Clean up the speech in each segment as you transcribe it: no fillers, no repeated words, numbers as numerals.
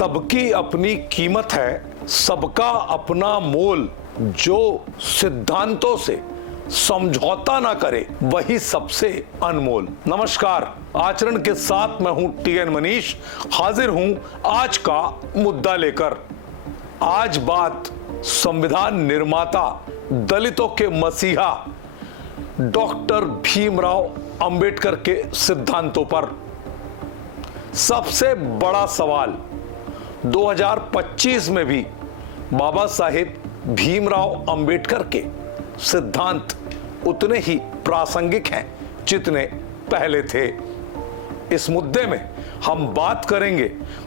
सबकी अपनी कीमत है, सबका अपना मोल। जो सिद्धांतों से समझौता ना करे वही सबसे अनमोल। नमस्कार, आचरण के साथ मैं हूं TN मनीष, हाजिर हूं आज का मुद्दा लेकर। आज बात संविधान निर्माता, दलितों के मसीहा डॉक्टर भीमराव अंबेडकर के सिद्धांतों पर। सबसे बड़ा सवाल 2025 में भी बाबा साहेब भीमराव अंबेडकर के सिद्धांत उतने ही प्रासंगिक हैं जितने पहले थे। इस मुद्दे में हम बात करेंगे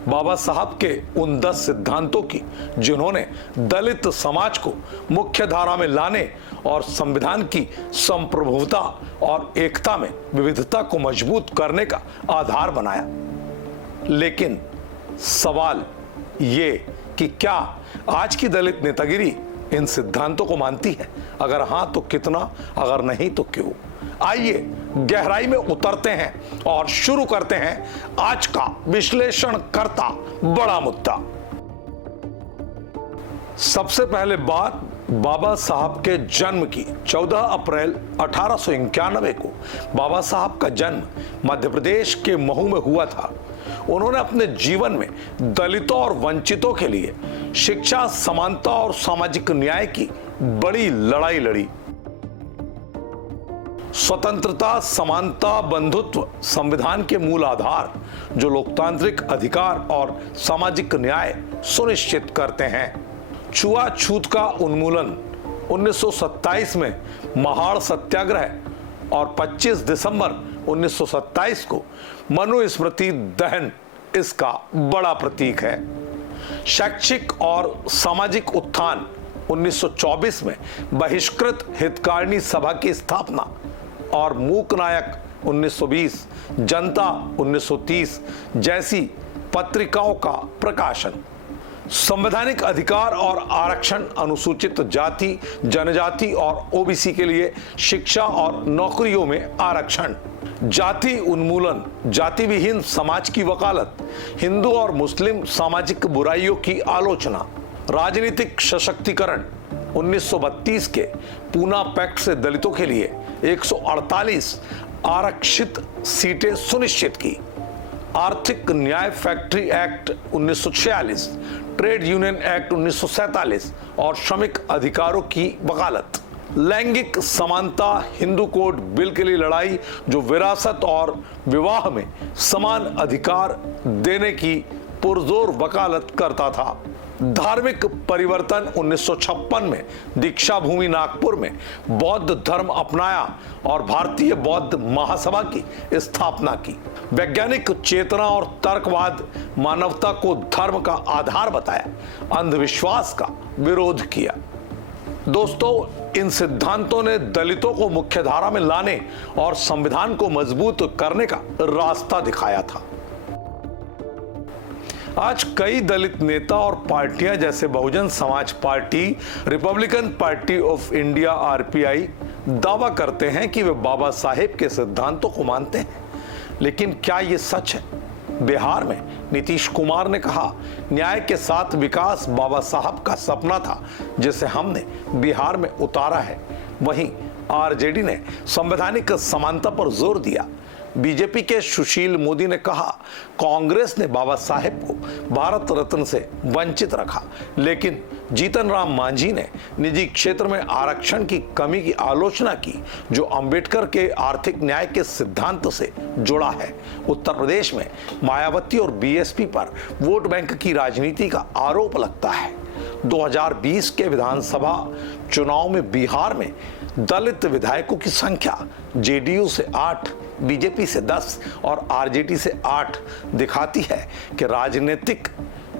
बाबा साहब के उन 10 सिद्धांतों की जिन्होंने दलित समाज को मुख्य धारा में लाने और संविधान की संप्रभुता और एकता में विविधता को मजबूत करने का आधार बनाया। लेकिन सवाल ये कि क्या आज की दलित नेतागिरी इन सिद्धांतों को मानती है? अगर हां तो कितना, अगर नहीं तो क्यों? आइए गहराई में उतरते हैं और शुरू करते हैं आज का विश्लेषण करता बड़ा मुद्दा। सबसे पहले बात बाबा साहब के जन्म की। 14 अप्रैल 1891 को बाबा साहब का जन्म मध्य प्रदेश के महू में हुआ था। उन्होंने अपने जीवन में दलितों और वंचितों के लिए शिक्षा, समानता और सामाजिक न्याय की बड़ी लड़ाई लड़ी। स्वतंत्रता, समानता, बंधुत्व संविधान के मूल आधार जो लोकतांत्रिक अधिकार और सामाजिक न्याय सुनिश्चित करते हैं। छुआछूत का उन्मूलन 1927 में महाड़ सत्याग्रह और 25 दिसंबर 1927 को मनुस्मृति दहन इसका बड़ा प्रतीक है। शैक्षिक और सामाजिक उत्थान 1924 में बहिष्कृत हितकारिणी सभा की स्थापना और मूक नायक 1920, जनता 1930 जैसी पत्रिकाओं का प्रकाशन। संवैधानिक अधिकार और आरक्षण, अनुसूचित जाति, जनजाति और ओबीसी के लिए शिक्षा और नौकरियों में आरक्षण। जाति उन्मूलन, जाति विहीन समाज की वकालत, हिंदू और मुस्लिम सामाजिक बुराइयों की आलोचना। राजनीतिक सशक्तिकरण 1932 के पूना पैक्ट से दलितों के लिए 148 आरक्षित सीटें सुनिश्चित की। आर्थिक न्याय factory act 1946, trade union act 1947 और श्रमिक अधिकारों की वकालत। लैंगिक समानता, हिंदू कोड बिल के लिए लड़ाई जो विरासत और विवाह में समान अधिकार देने की पुरजोर वकालत करता था। धार्मिक परिवर्तन 1956 में दीक्षा भूमि नागपुर में बौद्ध धर्म अपनाया और भारतीय बौद्ध महासभा की स्थापना की। वैज्ञानिक चेतना और तर्कवाद मानवता को धर्म का आधार बताया, अंधविश्वास का विरोध किया। दोस्तों, इन सिद्धांतों ने दलितों को मुख्यधारा में लाने और संविधान को मजबूत करने का रास्ता दिखाया था। आज कई दलित नेता और पार्टियां जैसे Bahujan Samaj party, Republican party of India RPI दावा करते हैं कि वे बाबा साहेब के सिद्धांतों को मानते हैं। लेकिन क्या ये सच है? बिहार में नीतीश कुमार ने कहा, न्याय के साथ विकास बाबा साहब का सपना था जिसे हमने बिहार में उतारा है। वहीं RJD ने संवैधानिक समानता पर जोर दिया। बीजेपी के सुशील मोदी ने कहा, कांग्रेस ने बाबा साहेब को भारत रत्न से वंचित रखा। लेकिन जीतन राम मांझी ने निजी क्षेत्र में आरक्षण की कमी की आलोचना की जो अंबेडकर के आर्थिक न्याय के सिद्धांत से जुड़ा है। उत्तर प्रदेश में मायावती और BSP पर वोट बैंक की राजनीति का आरोप लगता है। 2020 के विधानसभा चुनाव में बिहार में दलित विधायकों की संख्या JDU से 8, बीजेपी से 10 और RJD से 8 दिखाती है कि राजनीतिक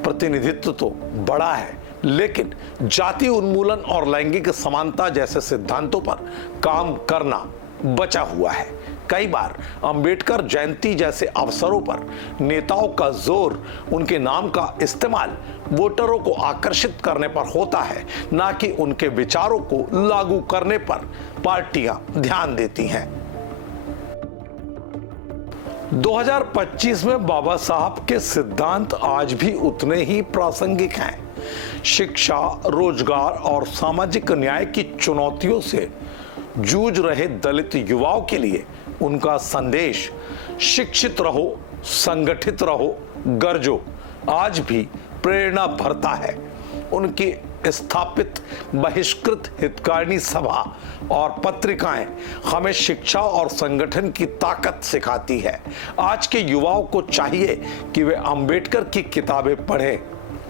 प्रतिनिधित्व तो बड़ा है, लेकिन जाति उन्मूलन और लैंगिक समानता जैसे सिद्धांतों पर काम करना बचा हुआ है। कई बार अंबेडकर जयंती जैसे अवसरों पर नेताओं का जोर, उनके नाम का इस्तेमाल वोटरों को आकर्षित करने पर होता है, ना कि उनके विचारों को लागू करने पर पार्टियां ध्यान देती हैं। 2025 में बाबा साहब के सिद्धांत आज भी उतने ही प्रासंगिक हैं। शिक्षा, रोजगार और सामाजिक न्याय की चुनौतियों से जूझ रहे दलित युवाओं के लिए उनका संदेश शिक्षित रहो, संगठित रहो, गरजो आज भी प्रेरणा भरता है। उनकी स्थापित बहिष्कृत हितकारिणी सभा और पत्रिकाएं हमें शिक्षा और संगठन की ताकत सिखाती है। आज के युवाओं को चाहिए कि वे अंबेडकर की किताबें पढ़ें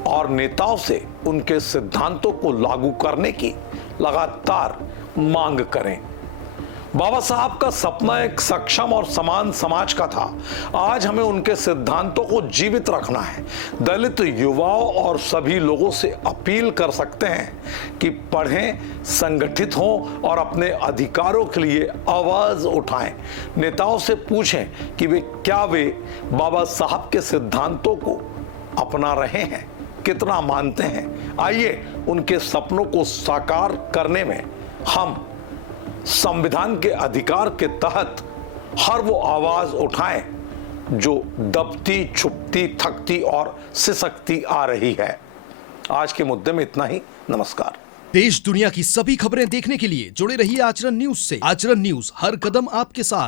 और नेताओं से उनके सिद्धांतों को लागू करने की लगातार मांग करें। बाबा साहब का सपना एक सक्षम और समान समाज का था। आज हमें उनके सिद्धांतों को जीवित रखना है। दलित युवाओं और सभी लोगों से अपील कर सकते हैं कि पढ़ें, संगठित हों और अपने अधिकारों के लिए आवाज उठाएं। नेताओं से पूछें कि वे बाबा साहब के सिद्धांतों को अपना रहे हैं, कितना मानते हैं। आइए उनके सपनों को साकार करने में हम संविधान के अधिकार के तहत हर वो आवाज उठाएं जो दबती, छुपती, थकती और सिसकती आ रही है। आज के मुद्दे में इतना ही। नमस्कार। देश दुनिया की सभी खबरें देखने के लिए जुड़े रहिए आचरण न्यूज से। आचरण न्यूज, हर कदम आपके साथ।